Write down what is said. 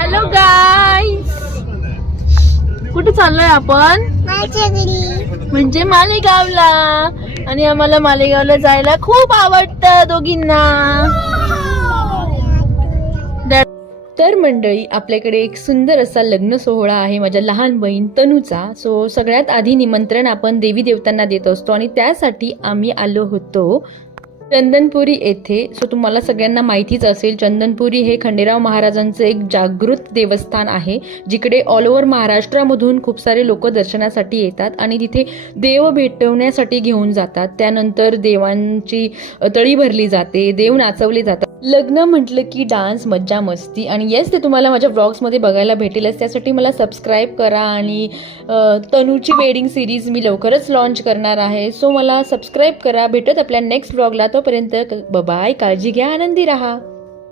Hello गाईस, कुठे चाललोय आपण? म्हणजे मालेगावला. आणि आम्हाला मालेगावला जायला खूप आवडतं दोघींना. तर मंडळी, आपल्याकडे एक सुंदर असा लग्न सोहळा आहे माझ्या लहान बहीण तनूचा. सो सगळ्यात आधी निमंत्रण आपण देवी देवतांना देत असतो आणि त्यासाठी आम्ही आलो होतो चंदनपुरी येथे. सो तुम्हाला सगळ्यांना माहितीच असेल, चंदनपुरी हे खंडेराव महाराजांचं एक जागृत देवस्थान आहे, जिकडे ऑल ओव्हर महाराष्ट्रामधून खूप सारे लोक दर्शनासाठी येतात आणि तिथे देव भेटवण्यासाठी घेऊन जातात. त्यानंतर देवांची तळी भरली जाते, देव नाचवले जातात. लग्न म्हटलं की डान्स, मज्जा मस्ती. आणि येस, ते तुम्हाला माझ्या ब्लॉग्समध्ये बघायला भेटेलच. त्यासाठी मला सबस्क्राईब करा. आणि तनूची वेडिंग सिरीज मी लवकरच लॉन्च करणार आहे, सो मला सबस्क्राईब करा. भेटत आपल्या नेक्स्ट ब्लॉगला. तोपर्यंत बाय, काळजी घ्या, आनंदी राहा.